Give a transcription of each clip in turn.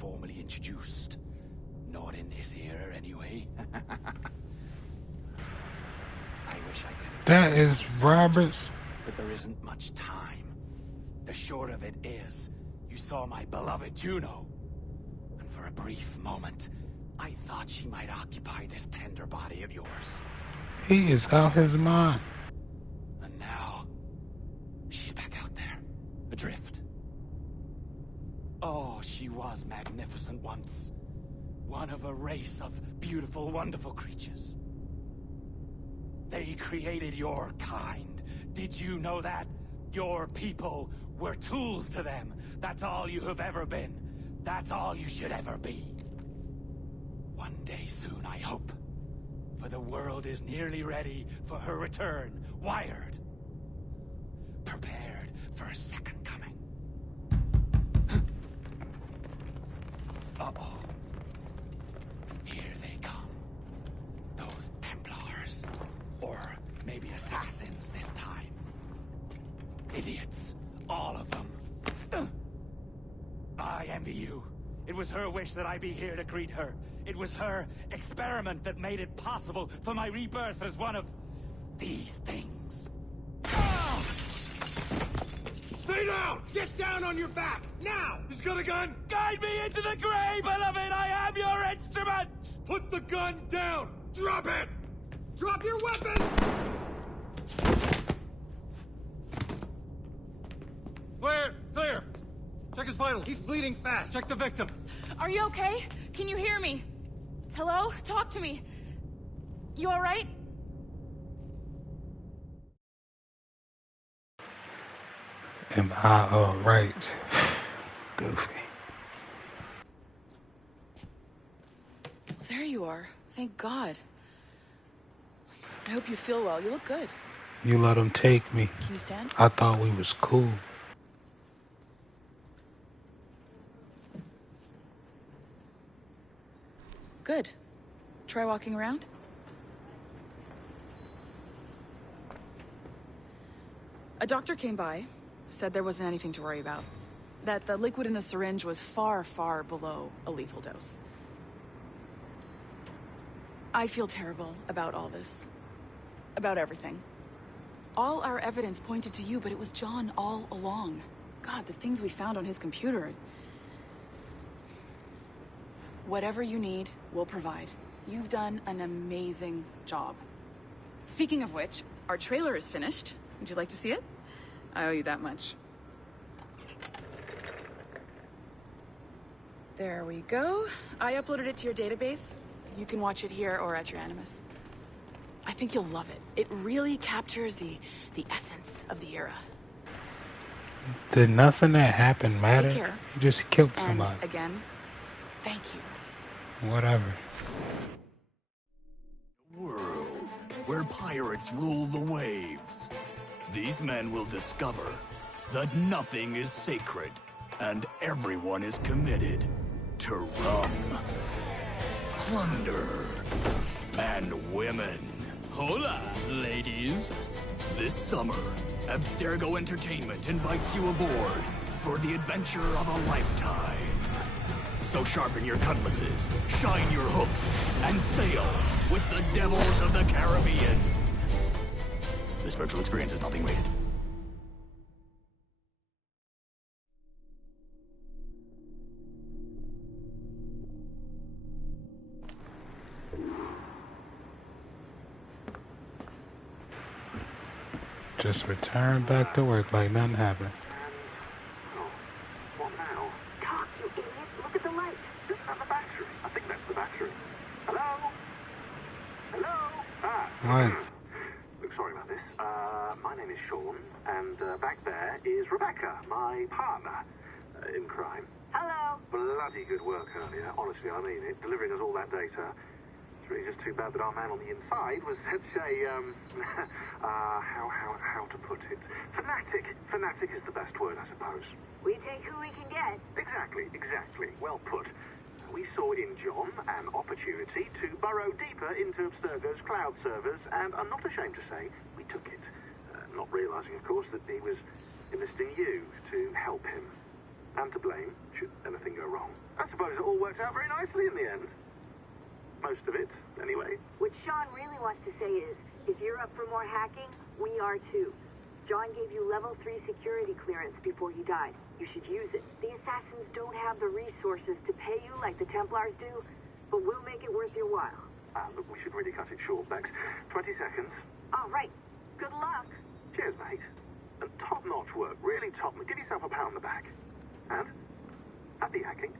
formally introduced. Not in this era, anyway. I wish I could That is Robert. But there isn't much time. The short of it is, you saw my beloved Juno. And for a brief moment, I thought she might occupy this tender body of yours. He is out his mind. And now, she's back out there, adrift. Oh, she was magnificent once. One of a race of beautiful, wonderful creatures. They created your kind. Did you know that? Your people were tools to them. That's all you have ever been. That's all you should ever be. One day soon, I hope. For the world is nearly ready for her return. Wired. Prepared for a second coming. Uh-oh. Here they come. Those Templars. Or maybe assassins this time. Idiots. All of them. I envy you. It was her wish that I be here to greet her. It was her experiment that made it possible for my rebirth as one of these things. Stay down! Get down on your back! Now! He's got a gun! Guide me into the grave, beloved! I am your instrument! Put the gun down! Drop it! Drop your weapon! Clear! Clear! Check his vitals. He's bleeding fast. Check the victim. Are you okay? Can you hear me? Hello? Talk to me. You alright? Am I alright? Goofy. There you are. Thank God. I hope you feel well. You look good. You let him take me. Can you stand? I thought we was cool. Good. Try walking around. A doctor came by, said there wasn't anything to worry about. That the liquid in the syringe was far, far below a lethal dose. I feel terrible about all this. About everything. All our evidence pointed to you, but it was John all along. God, the things we found on his computer. Whatever you need, we'll provide. You've done an amazing job. Speaking of which, our trailer is finished. Would you like to see it? I owe you that much. There we go. I uploaded it to your database. You can watch it here or at your Animus. I think you'll love it. It really captures the essence of the era. Did nothing that happened matter? Take care. You just killed And somebody. again, thank you. Whatever. World where pirates rule the waves. These men will discover that nothing is sacred and everyone is committed to rum, plunder, and women. Hola, ladies. This summer, Abstergo Entertainment invites you aboard for the adventure of a lifetime. So sharpen your cutlasses, shine your hooks, and sail with the devils of the Caribbean. This virtual experience is not being rated. Just return back to work like nothing happened. What now? God, you idiot! Look at the light! Isn't that the battery? I think that's the battery. Hello? Hello? Hi. Look, sorry about this. My name is Sean, and back there is Rebecca, my partner in crime. Hello. Bloody good work earlier, honestly, I mean it, delivering us all that data. It's really just too bad that our man on the inside was such a, how to put it? Fanatic. Fanatic is the best word, I suppose. We take who we can get. Exactly. Well put. We saw in John an opportunity to burrow deeper into Abstergo's cloud servers, and I'm not ashamed to say we took it. Not realizing, of course, that he was enlisting you to help him. and to blame should anything go wrong. I suppose it all worked out very nicely in the end. Most of it, anyway. What Sean really wants to say is, if you're up for more hacking, we are too. John gave you level 3 security clearance before he died. You should use it. The assassins don't have the resources to pay you like the Templars do, but we'll make it worth your while. Look, we should really cut it short, Bex. 20 seconds. All right. Good luck. Cheers, mate. And top-notch work. Really top. Give yourself a pat on the back. And happy hacking.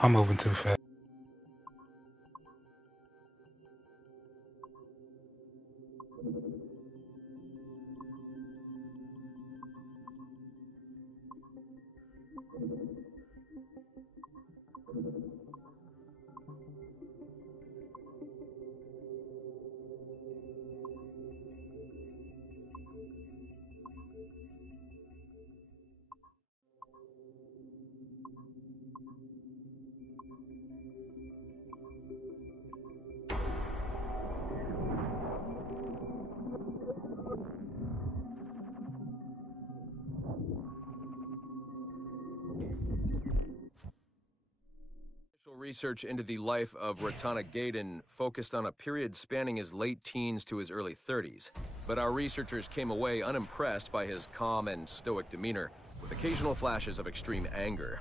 I'm moving too fast. Research into the life of Ratana Gaydon focused on a period spanning his late teens to his early 30s. But our researchers came away unimpressed by his calm and stoic demeanor, with occasional flashes of extreme anger.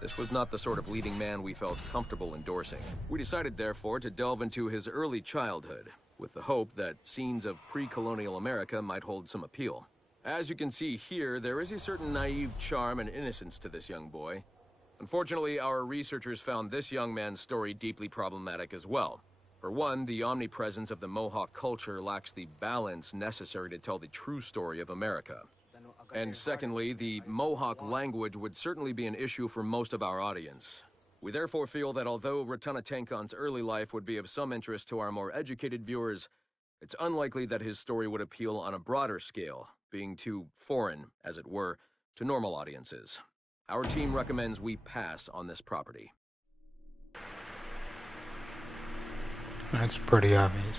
This was not the sort of leading man we felt comfortable endorsing. We decided, therefore, to delve into his early childhood, with the hope that scenes of pre-colonial America might hold some appeal. As you can see here, there is a certain naive charm and innocence to this young boy. Unfortunately, our researchers found this young man's story deeply problematic as well. For one, the omnipresence of the Mohawk culture lacks the balance necessary to tell the true story of America. And secondly, the Mohawk language would certainly be an issue for most of our audience. We therefore feel that although Ratana Tankon's early life would be of some interest to our more educated viewers, it's unlikely that his story would appeal on a broader scale, being too foreign, as it were, to normal audiences. Our team recommends we pass on this property. That's pretty obvious.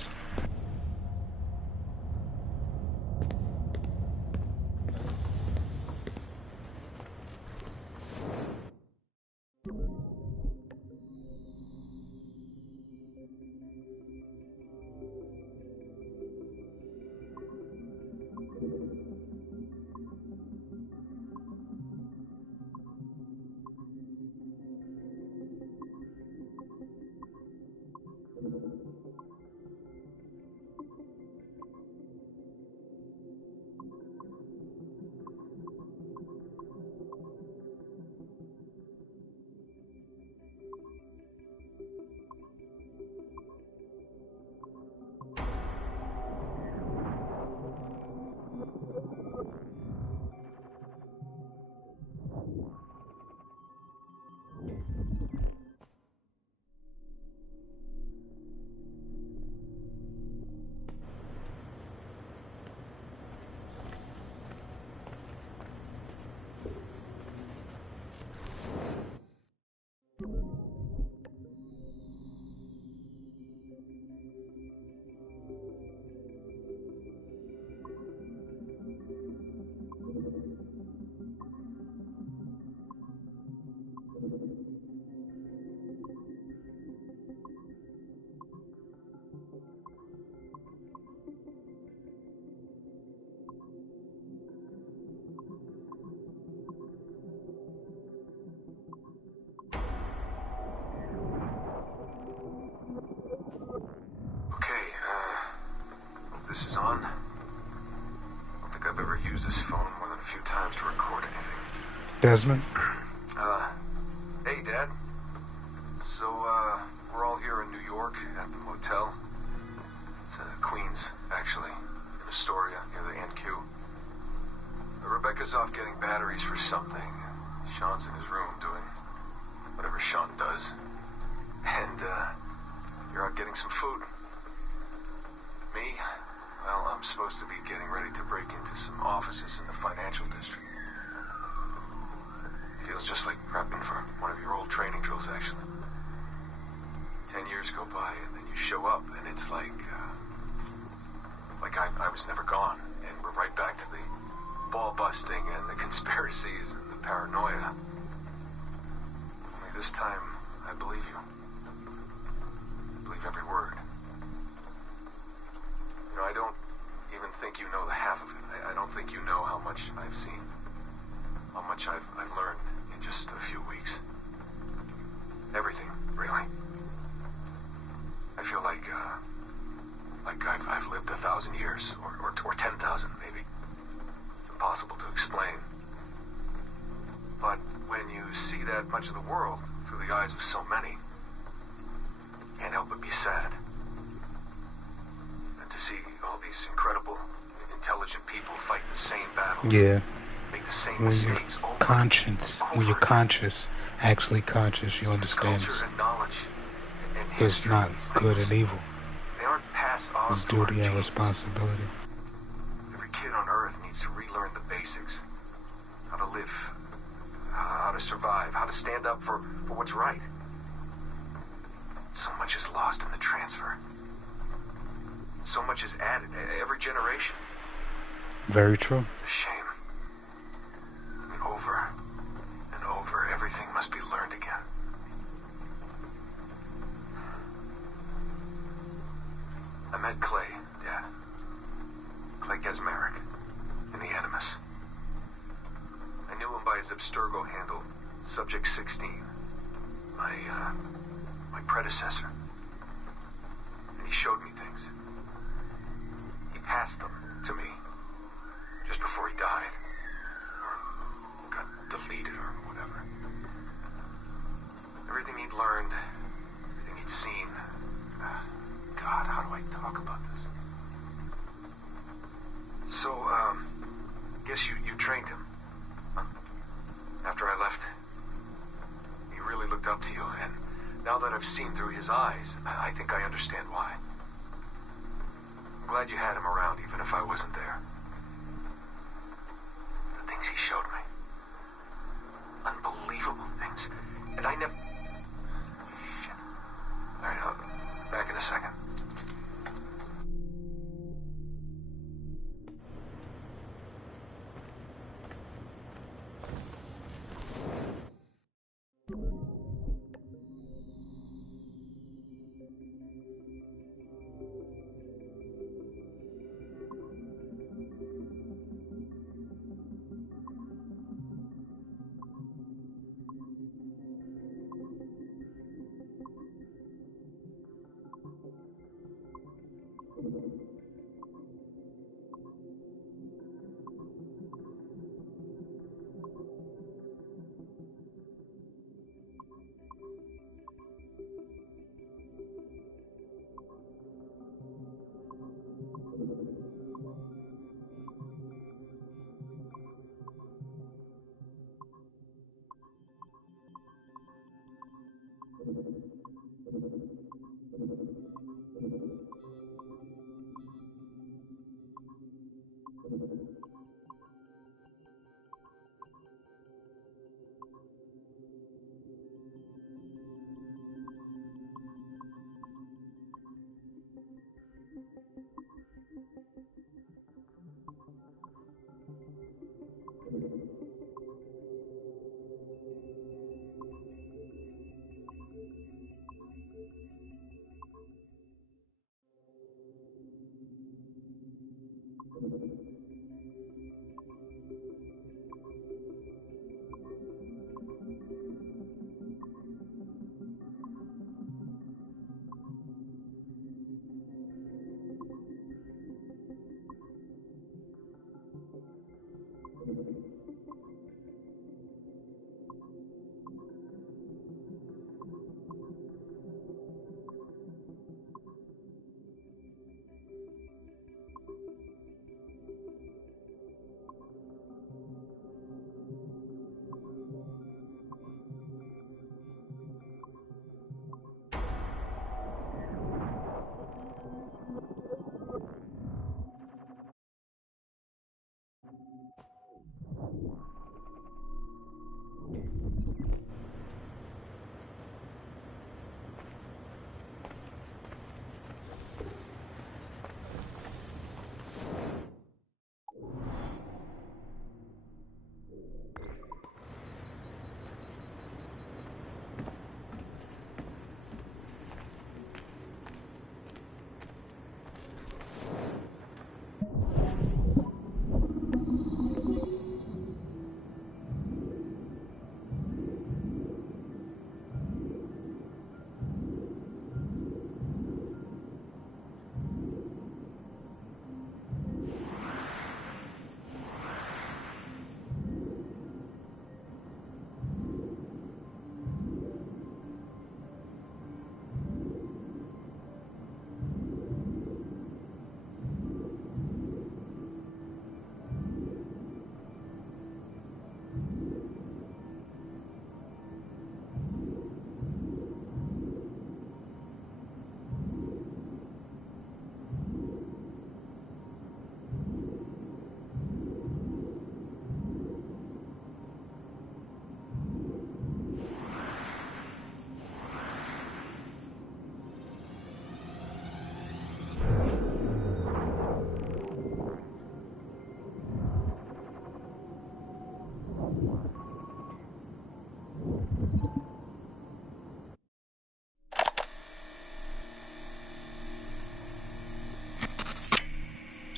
This is on. I don't think I've ever used this phone more than a few times to record anything. Desmond? Hey, Dad. So, we're all here in New York at the motel. It's Queens, actually, in Astoria, near the NQ. Rebecca's off getting batteries for something. Sean's in his room doing whatever Sean does. And, you're out getting some food. Me? Well, I'm supposed to be getting ready to break into some offices in the financial district. Feels just like prepping for one of your old training drills, actually. 10 years go by, and then you show up, and it's like I was never gone, and we're right back to the ball busting and the conspiracies and the paranoia. Only this time, I believe you. I believe every word. You know, I don't even think you know the half of it. I don't think you know how much I've seen. How much I've learned in just a few weeks. Everything, really. I feel like I've lived 1,000 years, or 10,000 maybe. It's impossible to explain. But when you see that much of the world through the eyes of so many, you can't help but be sad. And to see all these incredible, intelligent people fight the same battles. Yeah. Make the same When you're mistakes over when you're conscious, actually conscious, you understand culture and knowledge and it's history, not these good things, and evil. they aren't passed off It's to our duty and genes. responsibility. Every kid on Earth needs to relearn the basics. How to live, how to survive, how to stand up for what's right. So much is lost in the transfer. So much is added every generation. Very true. It's a shame. I mean, over and over, everything must be learned again. I met Clay, Dad. Clay Gesmerick, in the Animus. I knew him by his Abstergo handle, Subject 16. My predecessor. And he showed me things. He passed them to me just before he died. Or got deleted or whatever. talk about this. So, guess you trained him. Huh? After I left, he really looked up to you, and now that I've seen through his eyes, I think I understand why. I'm glad you had him around, even if I wasn't there. The things he showed me. Unbelievable things. And I never... Shit. Alright, I'll be back in a second.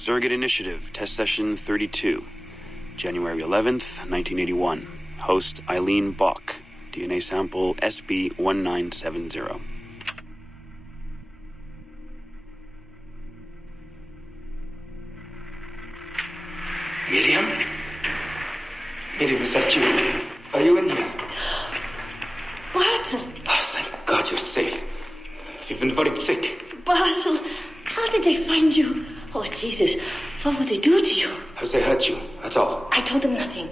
Surrogate Initiative, Test Session 32, January 11th, 1981. Host Eileen Bach, DNA sample SB1970. Miriam? Miriam, is that you? Are you in here? Bartle! Oh, thank God you're safe. You've been very sick. Bartle, how How did they find you? Oh, Jesus. What would they do to you? Has they hurt you? That's all. I told them nothing.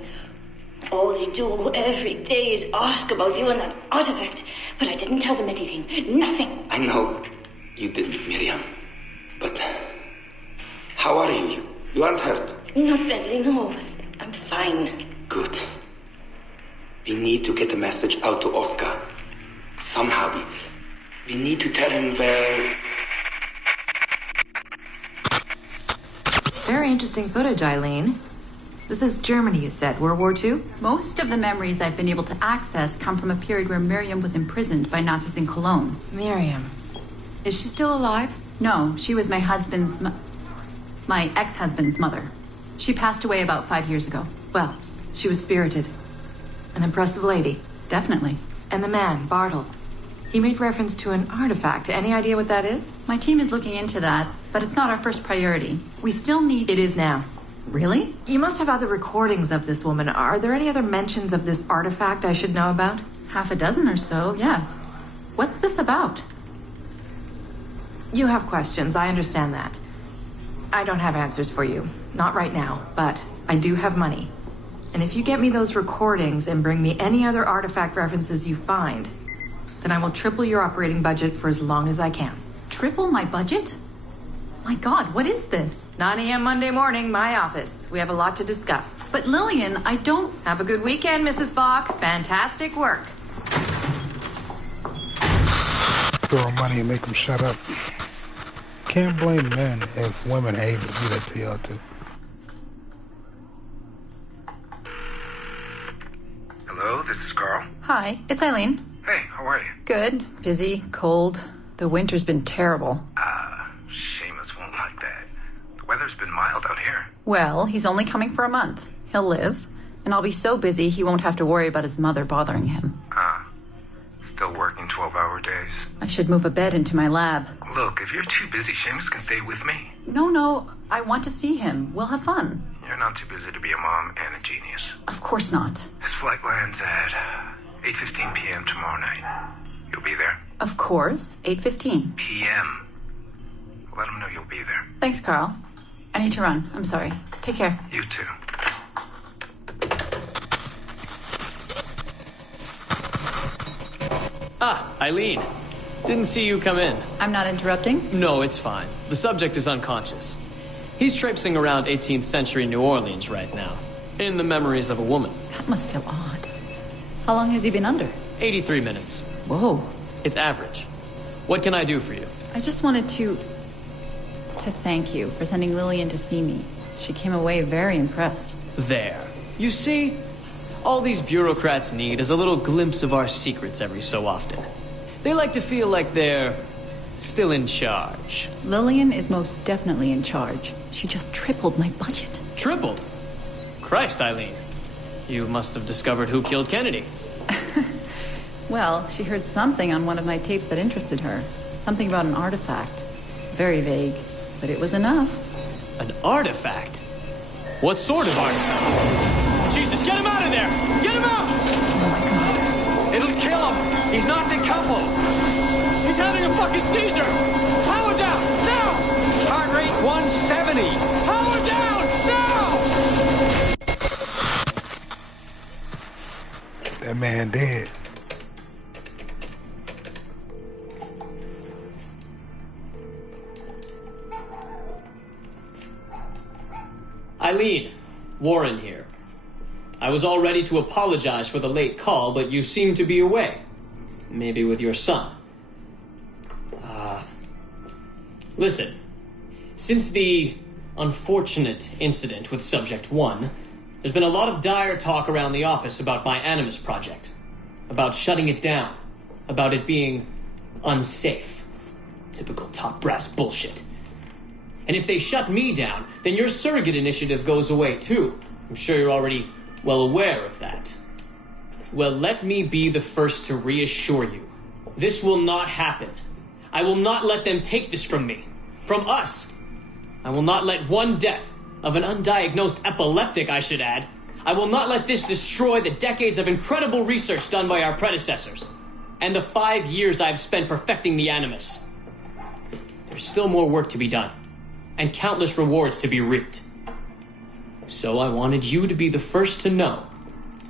All they do every day is ask about you and that artifact. But I didn't tell them anything. Nothing. I know you didn't, Miriam. But how are you? You aren't hurt? Not badly, no. I'm fine. Good. We need to get the message out to Oscar. Somehow. We need to tell him where... Very interesting footage, Eileen. This is Germany, you said. World War II? Most of the memories I've been able to access come from a period where Miriam was imprisoned by Nazis in Cologne. Miriam. Is she still alive? No, she was my my ex-husband's mother. She passed away about 5 years ago. Well, she was spirited. An impressive lady. Definitely. And the man, Bartle. He made reference to an artifact. Any idea what that is? My team is looking into that, but it's not our first priority. We still need... It is now. Really? You must have other recordings of this woman. Are there any other mentions of this artifact I should know about? Half a dozen or so, yes. What's this about? You have questions, I understand that. I don't have answers for you. Not right now, but I do have money. And if you get me those recordings and bring me any other artifact references you find, then I will triple your operating budget for as long as I can. Triple my budget? My God, what is this? 9 a.m. Monday morning, my office. We have a lot to discuss. But Lillian, I don't... Have a good weekend, Mrs. Bach. Fantastic work. Throw money and make them shut up. Can't blame men if women hate to do that to y'all too. Hello, this is Carl. Hi, it's Eileen. Hey, how are you? Good. Busy. Cold. The winter's been terrible. Seamus won't like that. The weather's been mild out here. Well, he's only coming for a month. He'll live. And I'll be so busy he won't have to worry about his mother bothering him. Still working 12-hour days. I should move a bed into my lab. Look, if you're too busy, Seamus can stay with me. No. I want to see him. We'll have fun. You're not too busy to be a mom and a genius. Of course not. His flight lands at 8:15 p.m. tomorrow night. You'll be there? Of course. 8:15. p.m. Let him know you'll be there. Thanks, Carl. I need to run. I'm sorry. Take care. You too. Eileen. Didn't see you come in. I'm not interrupting? No, it's fine. The subject is unconscious. He's traipsing around 18th century New Orleans right now, in the memories of a woman. That must feel odd. How long has he been under? 83 minutes. Whoa. It's average. What can I do for you? I just wanted to thank you for sending Lillian to see me. She came away very impressed. There. You see? All these bureaucrats need is a little glimpse of our secrets every so often. They like to feel like they're still in charge. Lillian is most definitely in charge. She just tripled my budget. Tripled? Christ, Eileen. You must have discovered who killed Kennedy. Well, she heard something on one of my tapes that interested her. Something about an artifact. Very vague, but it was enough. An artifact? What sort of artifact? Jesus, get him out of there! Get him out! Oh my God. It'll kill him! He's knocked a couple! He's having a fucking seizure! Power down! Now! Heart rate 170! Power down! Now! That man dead. Eileen, Warren here. I was all ready to apologize for the late call, but you seem to be away. Maybe with your son. Listen. Since the unfortunate incident with Subject 1, there's been a lot of dire talk around the office about my Animus project. About shutting it down. About it being unsafe. Typical top brass bullshit. And if they shut me down, then your surrogate initiative goes away too. I'm sure you're already well aware of that. Well, let me be the first to reassure you. This will not happen. I will not let them take this from me. From us. I will not let one death, of an undiagnosed epileptic, I should add. I will not let this destroy the decades of incredible research done by our predecessors. And the 5 years I've spent perfecting the Animus. there's still more work to be done, and countless rewards to be reaped. So I wanted you to be the first to know.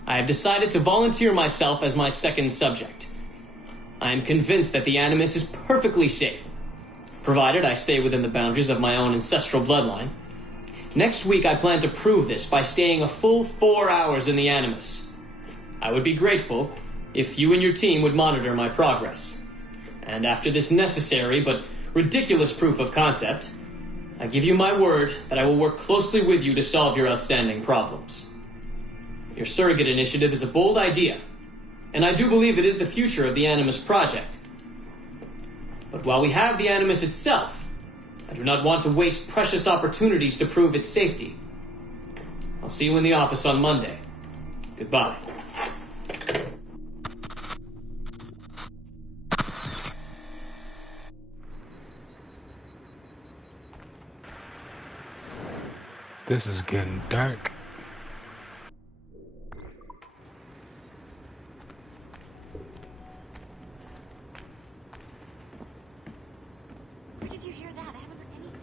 I have decided to volunteer myself as my second subject. I am convinced that the Animus is perfectly safe, provided I stay within the boundaries of my own ancestral bloodline. Next week, I plan to prove this by staying a full 4 hours in the Animus. I would be grateful if you and your team would monitor my progress. And after this necessary but ridiculous proof of concept, I give you my word that I will work closely with you to solve your outstanding problems. Your surrogate initiative is a bold idea, and I do believe it is the future of the Animus Project. But while we have the Animus itself, I do not want to waste precious opportunities to prove its safety. I'll see you in the office on Monday. Goodbye. This is getting dark. Where did you hear that? I haven't heard anything.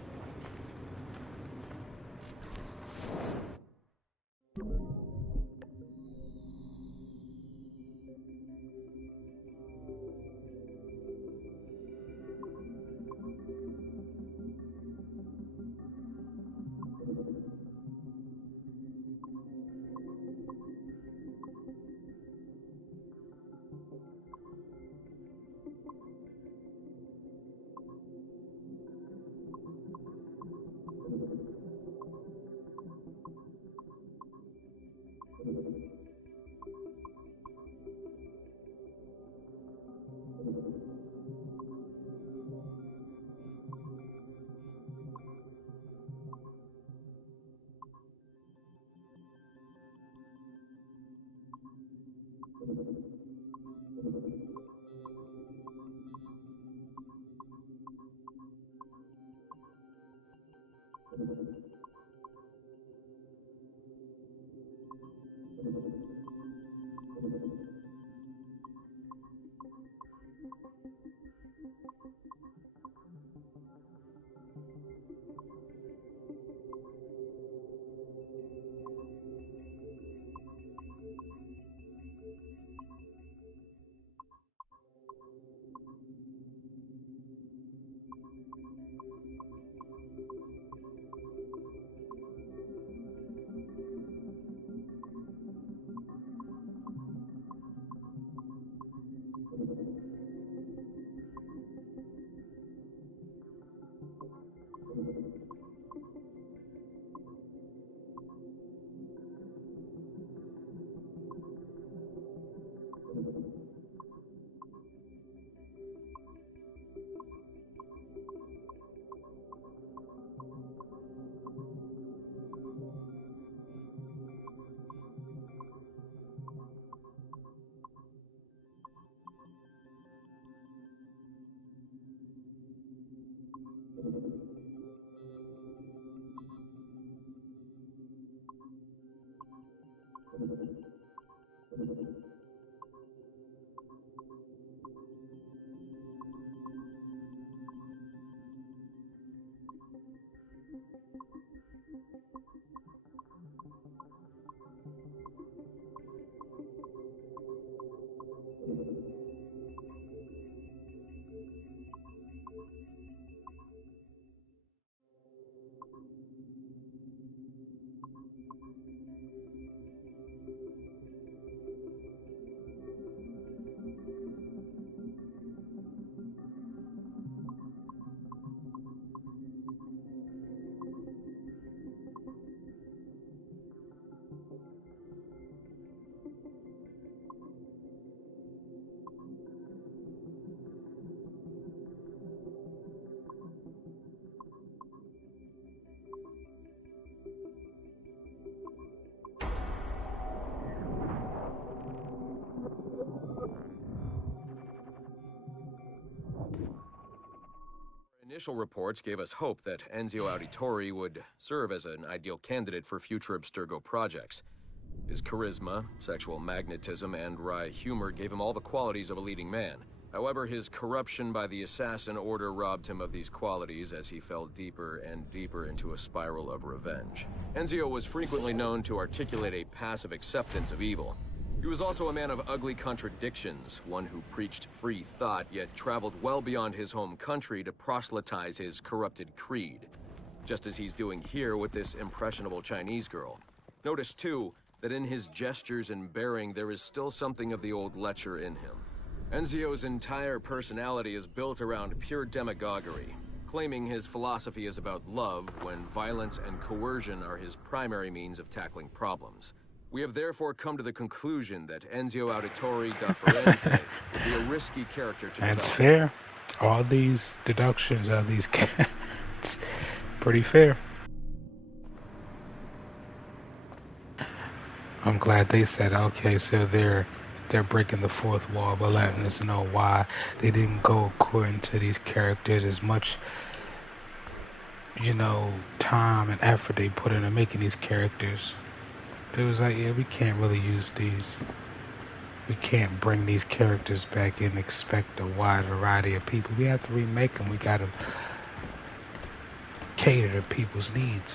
Initial reports gave us hope that Enzio Auditore would serve as an ideal candidate for future Abstergo projects. His charisma, sexual magnetism, and wry humor gave him all the qualities of a leading man. However, his corruption by the Assassin Order robbed him of these qualities as he fell deeper and deeper into a spiral of revenge. Enzio was frequently known to articulate a passive acceptance of evil. He was also a man of ugly contradictions, one who preached free thought, yet traveled well beyond his home country to proselytize his corrupted creed, just as he's doing here with this impressionable Chinese girl. Notice, too, that in his gestures and bearing there is still something of the old lecher in him. Enzio's entire personality is built around pure demagoguery, claiming his philosophy is about love when violence and coercion are his primary means of tackling problems. We have therefore come to the conclusion that Enzio Auditore da Firenze would be a risky character to develop. That's fair. All these deductions of these cats, pretty fair. I'm glad they said, okay, so they're breaking the fourth wall, but letting us know why they didn't go according to these characters as much, time and effort they put into making these characters. They was like, yeah, we can't really use these. We can't bring these characters back and expect a wide variety of people. We have to remake them. We gotta cater to people's needs.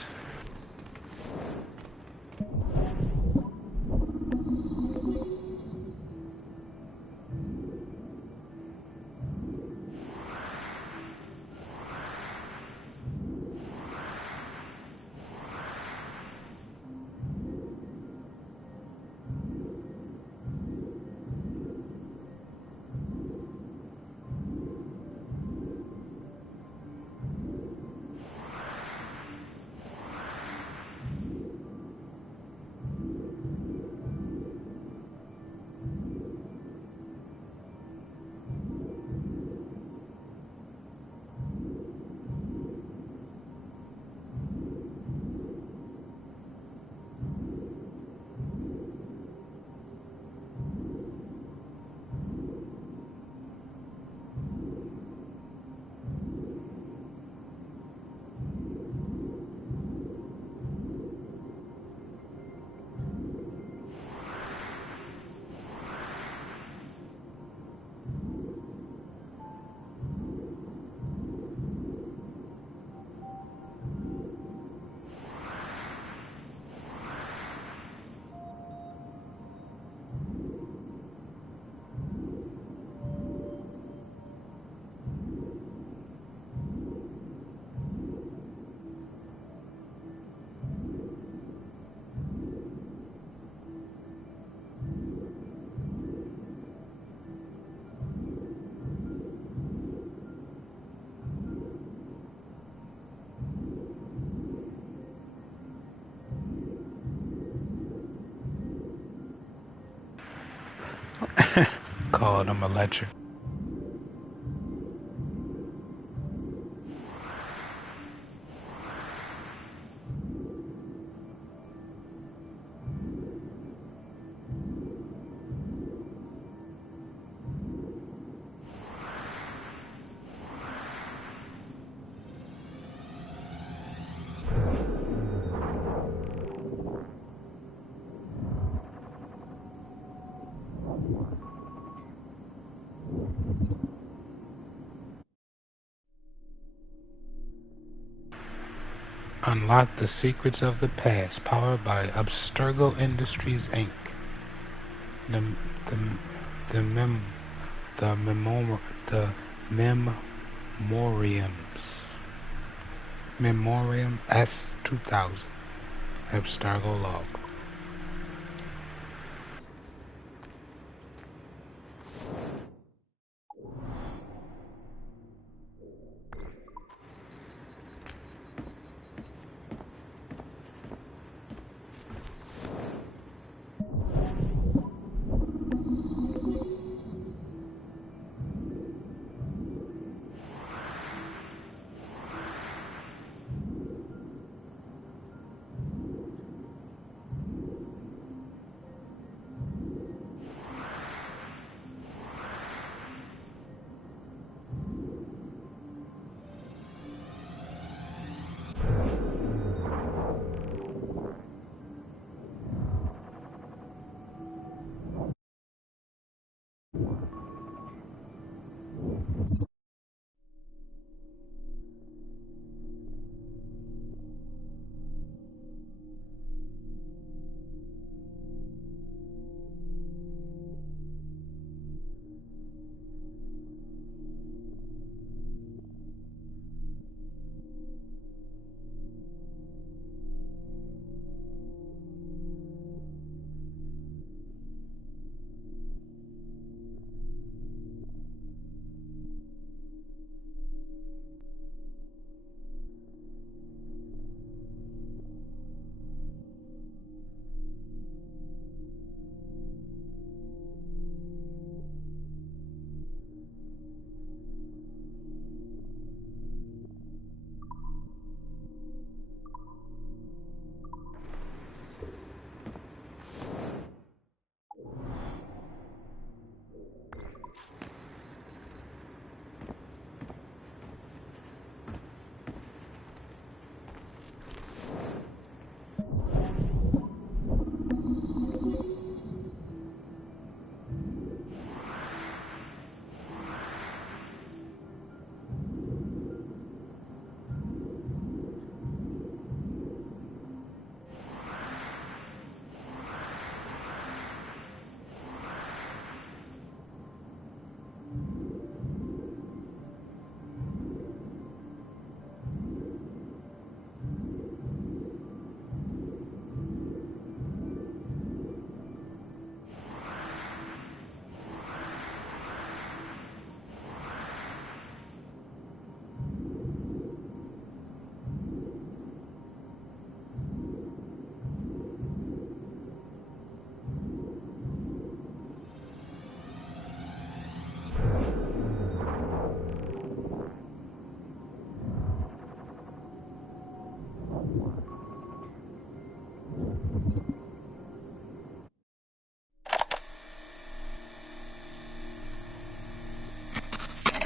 Called him a lecture. Unlock the secrets of the past, powered by Abstergo Industries Inc. The Memoriam S2000 Abstergo log.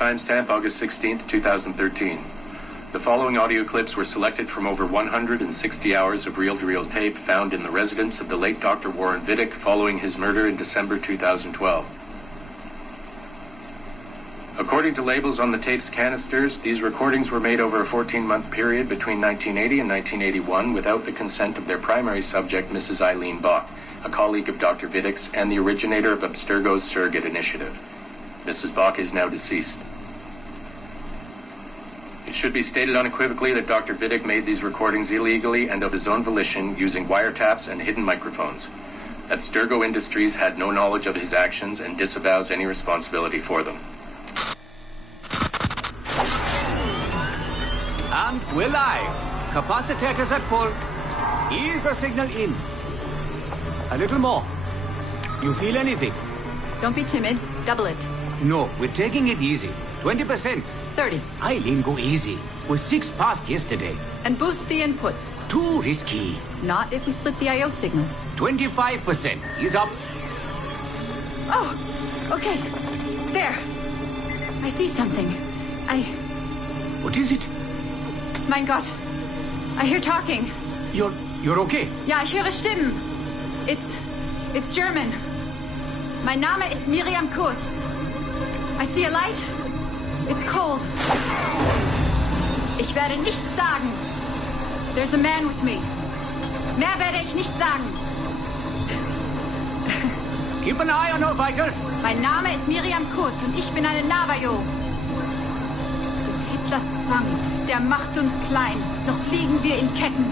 timestamp August 16th, 2013. The following audio clips were selected from over 160 hours of reel-to-reel tape found in the residence of the late Dr. Warren Vidic following his murder in December 2012. According to labels on the tape's canisters, these recordings were made over a 14-month period between 1980 and 1981 without the consent of their primary subject, Mrs. Eileen Bach, a colleague of Dr. Vidic's and the originator of Abstergo's surrogate initiative. Mrs. Bach is now deceased. It should be stated unequivocally that Dr. Vidic made these recordings illegally and of his own volition using wiretaps and hidden microphones. Abstergo Industries had no knowledge of his actions and disavows any responsibility for them. And we're live. Capacitors at full. Ease the signal in. A little more. You feel anything? Don't be timid. Double it. No, we're taking it easy. 20%. 30. Eileen, go easy. We're 6 past yesterday. And boost the inputs. Too risky. Not if we split the I.O. signals. 25%. Ease up. Oh, okay. There. I see something. What is it? Mein Gott. I hear talking. You're okay? Ja, ich höre Stimmen. It's German. Mein Name ist Miriam Kurz. I see a light. It's cold. Ich werde nichts sagen. There's a man with me. Mehr werde ich nicht sagen. Keep an eye on our vitals. Mein Name ist Miriam Kurz und ich bin eine Navajo. Des Hitlers Zwang, der macht uns klein. Noch liegen wir in Ketten.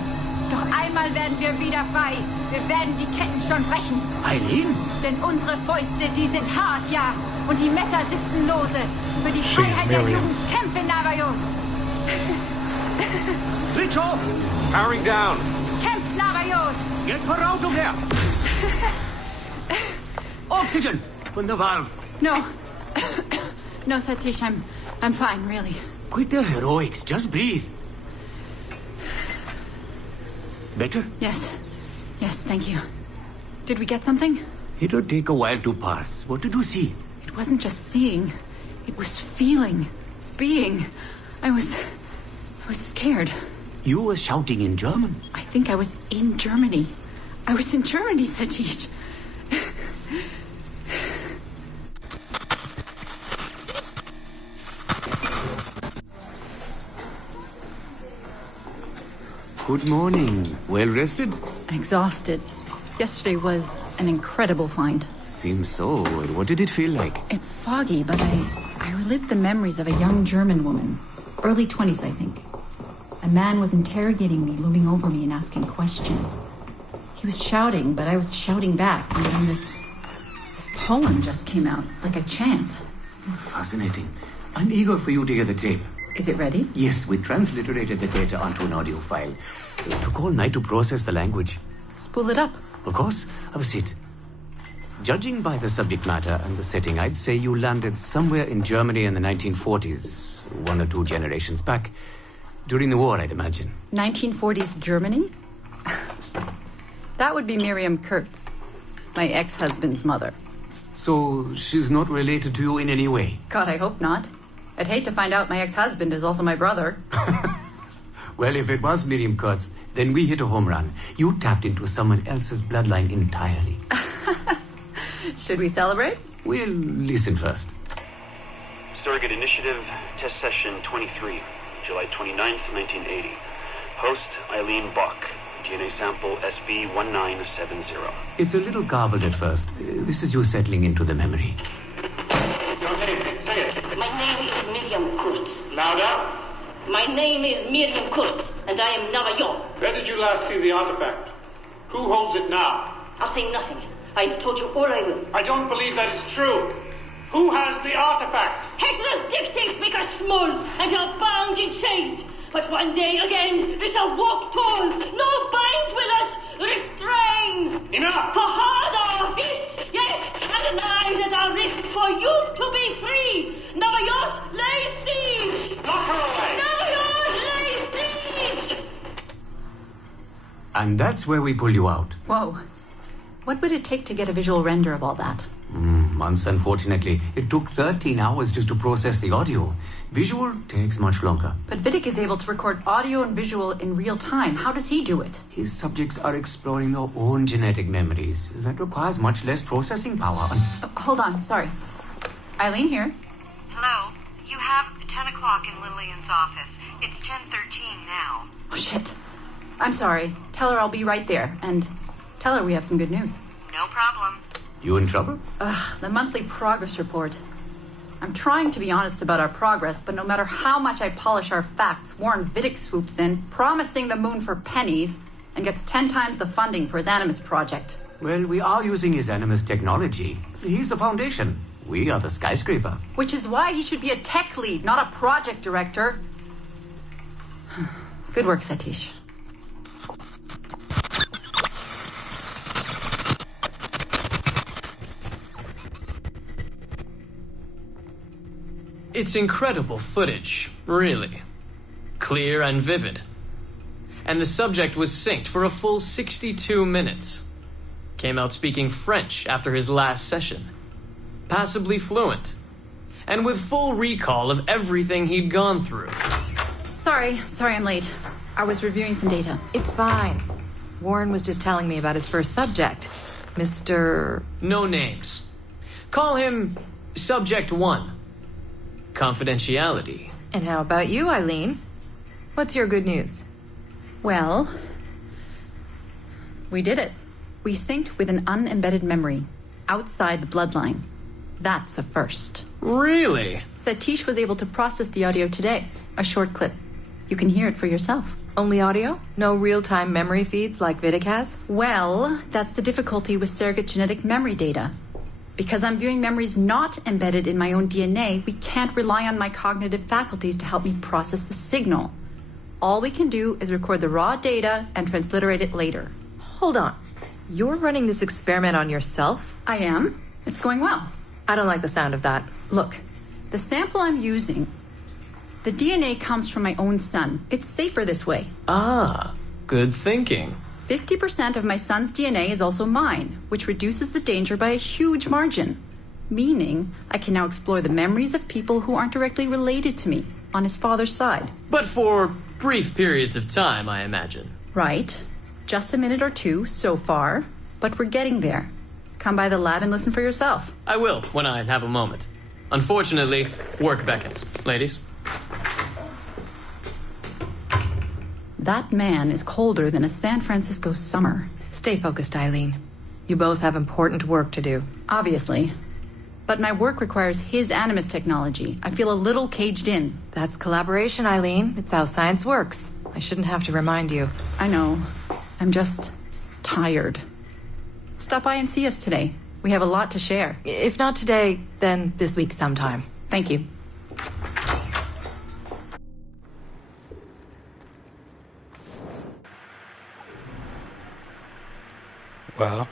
Doch einmal werden wir wieder frei. Wir werden die Ketten schon brechen. Eileen? Denn unsere Fäuste, die sind hart, ja. Und die Messer sitzen lose. Für die Freiheit der Jugend kämpfen Navajos. Switch off. Powering down. Kämpft Navajos. Get Perautung her. Oxygen from the valve. No. No, Satish, I'm fine, really. Quit the heroics. Just breathe. Better? Yes, thank you. Did we get something? It'll take a while to pass. What did you see? It wasn't just seeing. It was feeling. Being. I was scared. You were shouting in German? I think I was in Germany. I was in Germany, Satish. Good morning. Well rested? Exhausted. Yesterday was an incredible find. Seems so. What did it feel like? It's foggy, but I relived the memories of a young German woman. Early 20s, I think. A man was interrogating me, looming over me and asking questions. He was shouting, but I was shouting back. And then this poem just came out, like a chant. Fascinating. I'm eager for you to hear the tape. Is it ready? Yes, we transliterated the data onto an audio file. It took all night to process the language. Spool it up. Of course. Have a seat. Judging by the subject matter and the setting, I'd say you landed somewhere in Germany in the 1940s, 1 or 2 generations back. During the war, I'd imagine. 1940s Germany? That would be Miriam Kurtz, my ex-husband's mother. So she's not related to you in any way? God, I hope not. I'd hate to find out my ex-husband is also my brother. Well, if it was Miriam Kurtz, then we hit a home run. You tapped into someone else's bloodline entirely. Should we celebrate? We'll listen first. Surrogate Initiative, Test Session 23, July 29th, 1980. Host, Eileen Bach. DNA sample SB1970. It's a little garbled at first. This is you settling into the memory. Your name, say it. My name is Miriam Kurtz. Louder. My name is Miriam Kurtz, and I am Navajo. Where did you last see the artifact? Who holds it now? I'll say nothing. I've told you all I will. I don't believe that is true. Who has the artifact? Hitler's dictates make us small, and are bound in chains. But one day again, we shall walk tall. No binds will us restrain. Enough! For hard our fists, yes, and the knives at our wrists for you to be free. Navajos lay siege. Lock her away. Navajos lay siege. And that's where we pull you out. Whoa. What would it take to get a visual render of all that? months, unfortunately. It took 13 hours just to process the audio. Visual takes much longer. But Vidic is able to record audio and visual in real time. How does he do it? His subjects are exploring their own genetic memories. That requires much less processing power. Hold on, sorry. Eileen here. Hello. You have 10 o'clock in Lillian's office. It's 10:13 now. Oh, shit. I'm sorry. Tell her I'll be right there. And tell her we have some good news. No problem. You in trouble? The monthly progress report. I'm trying to be honest about our progress, but no matter how much I polish our facts, Warren Vidic swoops in, promising the moon for pennies, and gets 10 times the funding for his Animus project. Well, we are using his Animus technology. He's the foundation. We are the skyscraper. Which is why he should be a tech lead, not a project director. Good work, Satish. It's incredible footage, really. Clear and vivid. And the subject was synced for a full 62 minutes. Came out speaking French after his last session. Passably fluent. And with full recall of everything he'd gone through. Sorry I'm late. I was reviewing some data. It's fine. Warren was just telling me about his first subject, Mr. No names. Call him Subject 1. Confidentiality. And how about you, Eileen? What's your good news? Well, we did it. We synced with an unembedded memory outside the bloodline. That's a first. Really? Satish was able to process the audio today. A short clip. You can hear it for yourself. Only audio? No real-time memory feeds like Vidic has? Well, that's the difficulty with surrogate genetic memory data. Because I'm viewing memories not embedded in my own DNA, we can't rely on my cognitive faculties to help me process the signal. All we can do is record the raw data and transliterate it later. Hold on. You're running this experiment on yourself? I am. It's going well. I don't like the sound of that. Look, the sample I'm using, the DNA comes from my own son. It's safer this way. Ah, good thinking. 50% of my son's DNA is also mine, which reduces the danger by a huge margin. Meaning, I can now explore the memories of people who aren't directly related to me on his father's side. But for brief periods of time, I imagine. Right. Just a minute or two so far, but we're getting there. Come by the lab and listen for yourself. I will, when I have a moment. Unfortunately, work beckons. Ladies? That man is colder than a San Francisco summer. Stay focused, Eileen. You both have important work to do. Obviously. But my work requires his Animus technology. I feel a little caged in. That's collaboration, Eileen. It's how science works. I shouldn't have to remind you. I know. I'm just tired. Stop by and see us today. We have a lot to share. If not today, then this week sometime. Thank you. Well,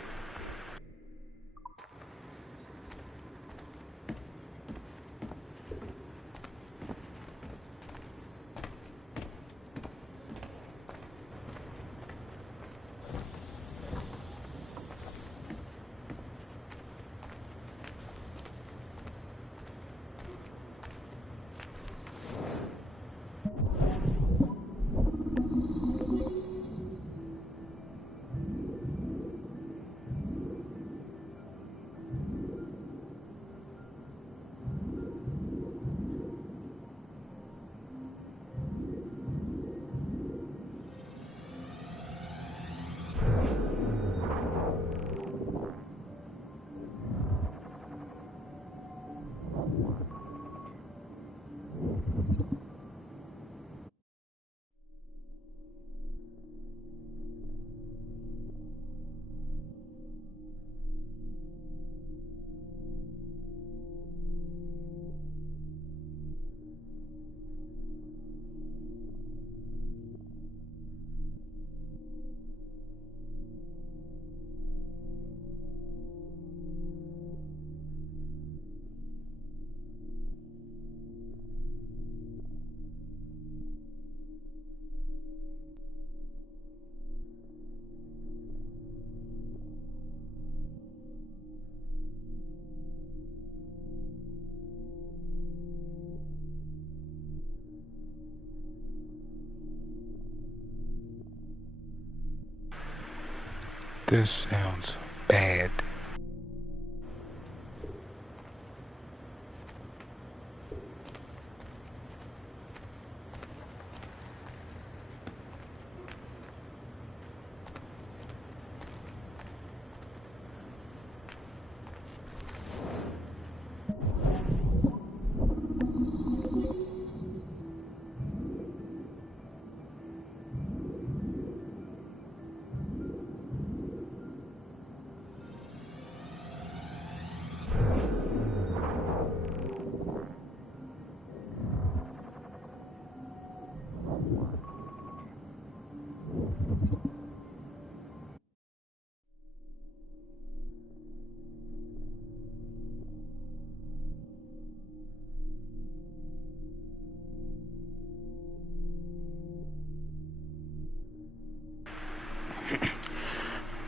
This sounds bad.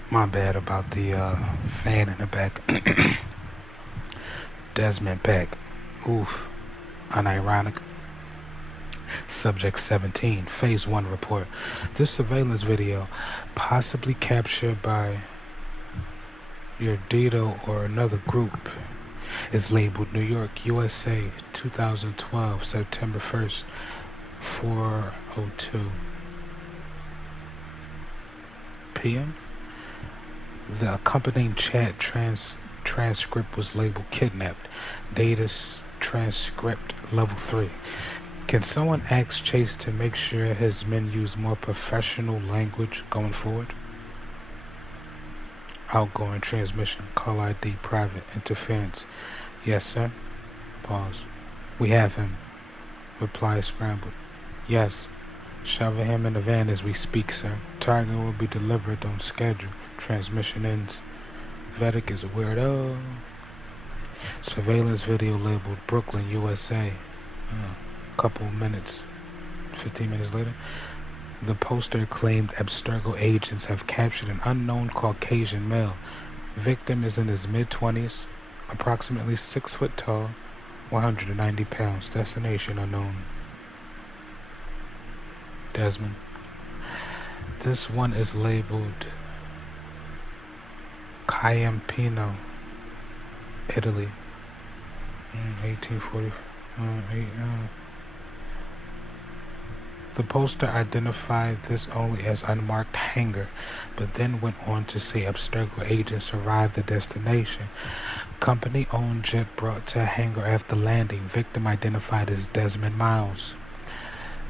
My bad about the fan in the back. Desmond Peck. Oof. Unironic. Subject 17. Phase 1 report. This surveillance video, possibly captured by your Dido or another group, is labeled New York, USA, 2012, September 1st, 4:02 p.m. The accompanying chat transcript was labeled kidnapped. Data transcript level 3. Can someone ask Chase to make sure his men use more professional language going forward? Outgoing transmission. Call ID private. Interference. Yes, sir. Pause. We have him. Reply scrambled. Yes. Shoving him in the van as we speak, sir. Target will be delivered on schedule. Transmission ends. Vedic is a weirdo. Surveillance video labeled Brooklyn, USA. Couple minutes. 15 minutes later. The poster claimed Abstergo agents have captured an unknown Caucasian male. Victim is in his mid-20s, approximately 6 foot tall, 190 pounds. Destination unknown. Desmond. This one is labeled Campino, Italy. 1840. The poster identified this only as unmarked hangar, but then went on to say Abstergo agents arrived at destination. Company-owned jet brought to a hangar after landing. Victim identified as Desmond Miles.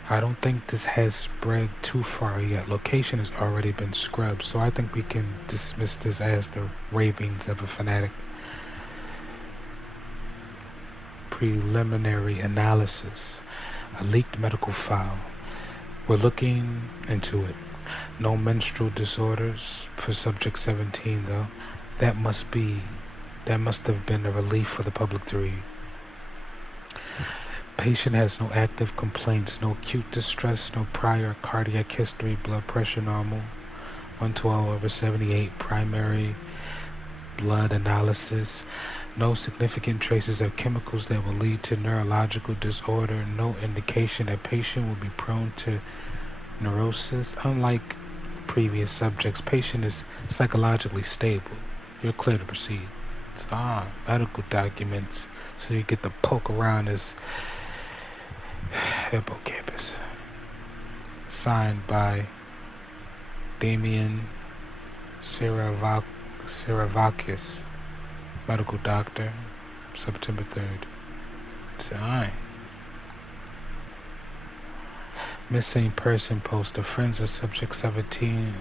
I don't think this has spread too far yet. Location has already been scrubbed, so I think we can dismiss this as the ravings of a fanatic. Preliminary analysis. A leaked medical file. We're looking into it. No menstrual disorders for subject 17 though. That must have been a relief for the public to read. Patient has no active complaints, no acute distress, no prior cardiac history, blood pressure normal, 112/78, primary blood analysis, no significant traces of chemicals that will lead to neurological disorder, no indication that patient will be prone to neurosis. Unlike previous subjects, patient is psychologically stable. You're clear to proceed. Medical documents, so you get to poke around his hippocampus. Signed by Damien Seravakis, medical doctor, September 3rd. Signed. Missing person poster. Friends of subject 17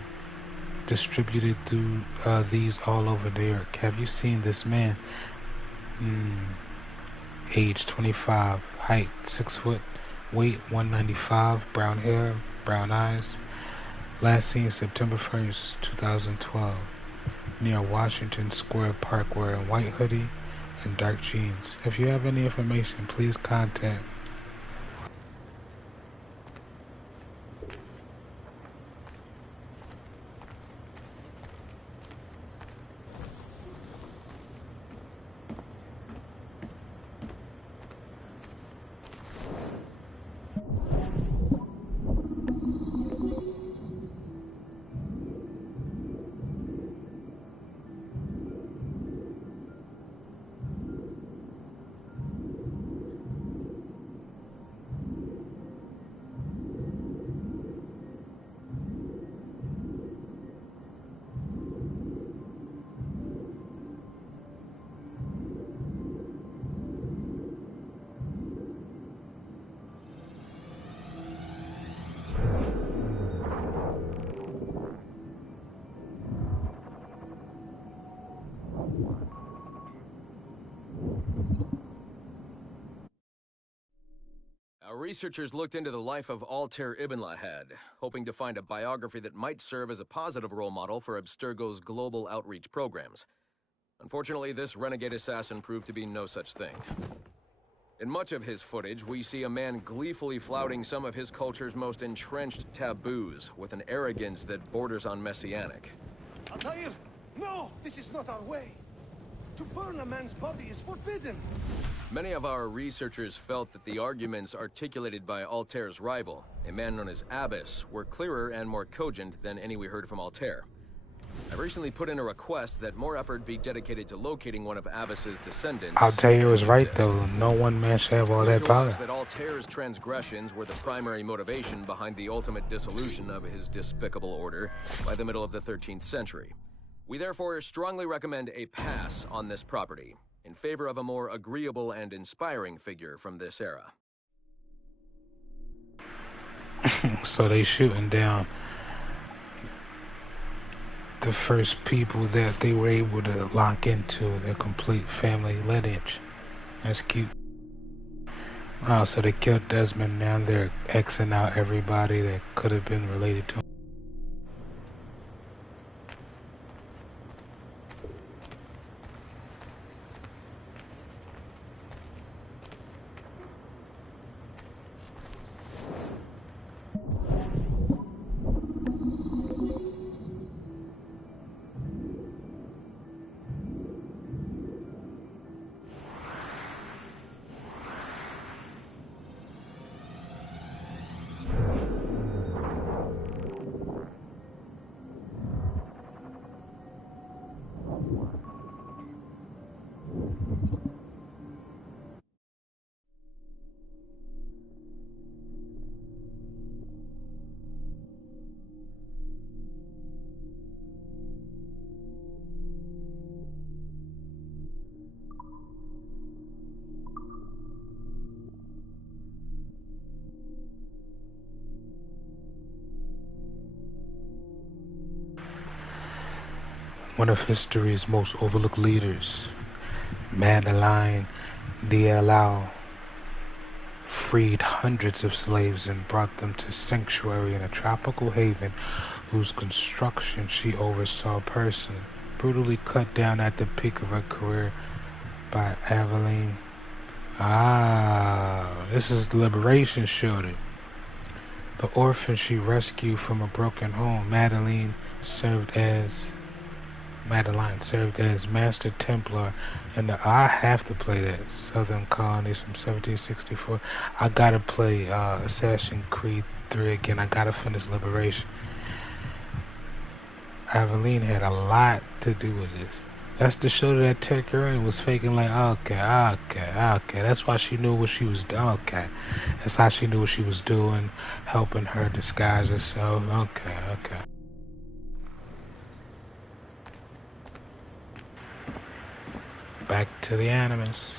distributed through these all over New York. Have you seen this man? Age 25, height 6 foot, weight 195, brown hair, brown eyes. Last seen September 1st, 2012, near Washington Square Park, wearing white hoodie and dark jeans. If you have any information, please contact. researchers looked into the life of Altair Ibn Lahad, hoping to find a biography that might serve as a positive role model for Abstergo's global outreach programs. Unfortunately, this renegade assassin proved to be no such thing. In much of his footage, we see a man gleefully flouting some of his culture's most entrenched taboos, with an arrogance that borders on messianic. Altair! No! This is not our way! To burn a man's body is forbidden! Many of our researchers felt that the arguments articulated by Altair's rival, a man known as Abbas, were clearer and more cogent than any we heard from Altair. I recently put in a request that more effort be dedicated to locating one of Abbas's descendants. Altair was right though. No one man should have all that power. That Altair's transgressions were the primary motivation behind the ultimate dissolution of his despicable order by the middle of the 13th century. We therefore strongly recommend a pass on this property, in favor of a more agreeable and inspiring figure from this era. So they shooting down the first people that they were able to lock into their complete family lineage. That's cute. Oh, so they killed Desmond. Now they're Xing out everybody that could have been related to him. One of history's most overlooked leaders, Madeleine Diallo, freed hundreds of slaves and brought them to sanctuary in a tropical haven whose construction she oversaw personally. Brutally cut down at the peak of her career by Aveline. This is the liberation shooter. The orphan she rescued from a broken home, Madeline served as Master Templar in the I have to play that Southern Colonies from 1764. I gotta play Assassin's Creed 3 again. I gotta finish Liberation. Aveline had a lot to do with this. That's the shoulder that took her in was faking like, okay. That's why she knew what she was doing. Okay. That's how she knew what she was doing, helping her disguise herself. Okay. Back to the Animus.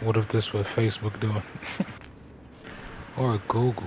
What if this was Facebook doing? Or Google?